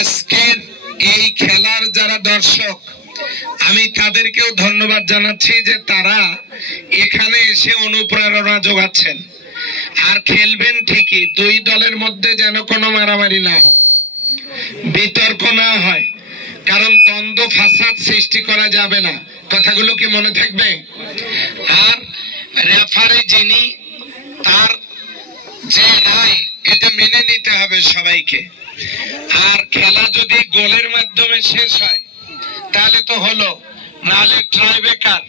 আজকের এই খেলার যারা দর্শক, আমি তাদেরকেও ধন্যবাদ জানাচ্ছি যে তারা এখানে এসে অনুপ্রেরণা যোগাচ্ছেন। আর খেলবেন ঠিকই, দুই দলের মধ্যে যেন কোনো মারামারি না হয়, বিতর্ক না হয়, কারণ দ্বন্দ্ব ফাসাদ সৃষ্টি করা যাবে না। কথাগুলো কি মনে থাকবে? আর রেফারি যিনি, তার যে রায় এটা মেনে নিতে হবে সবাইকে। আর খেলা যদি গোলের মাধ্যমে শেষ হয় তাহলে তো হলো, নাহলে ট্রাইবেকার,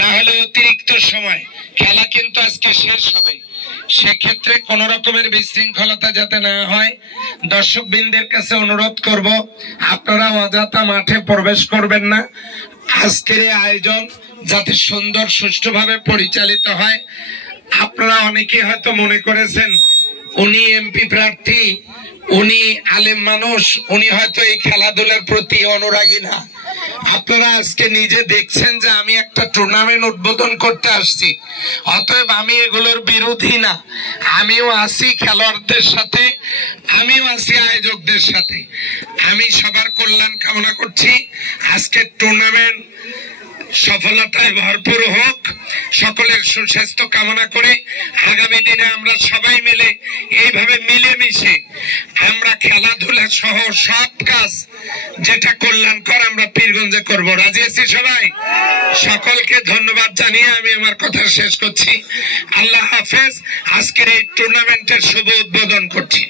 না হলে অতিরিক্ত সময় খেলা কিন্তু আজকে শেষ হবে। সেক্ষেত্রে কোন রকমের বিশৃঙ্খলতা যাতে না হয়, দর্শক বৃন্দের কাছে অনুরোধ করব, আপনারা অযথা মাঠে প্রবেশ করবেন না। আজকের এই আয়োজন যাতে সুন্দর সুষ্ঠুভাবে পরিচালিত হয়। আপনারা অনেকে হয়তো মনে করেছেন উনি এমপি প্রার্থী, উনি আলেম মানুষ, উনি হয়তো এই খেলাধুলার প্রতি অনুরাগী না। আপনারা আজকে নিজে দেখছেন যে আমি একটা টুর্নামেন্ট উদ্বোধন করতে আসছি, অতএব আমি এগুলোর বিরোধী না। আমিও আছি খেলোয়াড়দের সাথে, আমিও আছি আয়োজকদের সাথে। আমি সবার কল্যাণ কামনা করছি। আজকের টুর্নামেন্ট সফলতায় ভরপুর হোক, সকলের সুস্বাস্থ্য কামনা করে আগামী দিনে আমরা সবাই মিলে এইভাবে মিলেমিশে আমরা খেলাধুলা সহ সব কাজ যেটা কল্যাণকর আমরা পীরগঞ্জে করব। রাজি আছি সবাই? সকলকে ধন্যবাদ জানিয়ে আমি আমার কথা শেষ করছি। আল্লাহ হাফেজ। আজকের এই টুর্নামেন্টের শুভ উদ্বোধন করছি।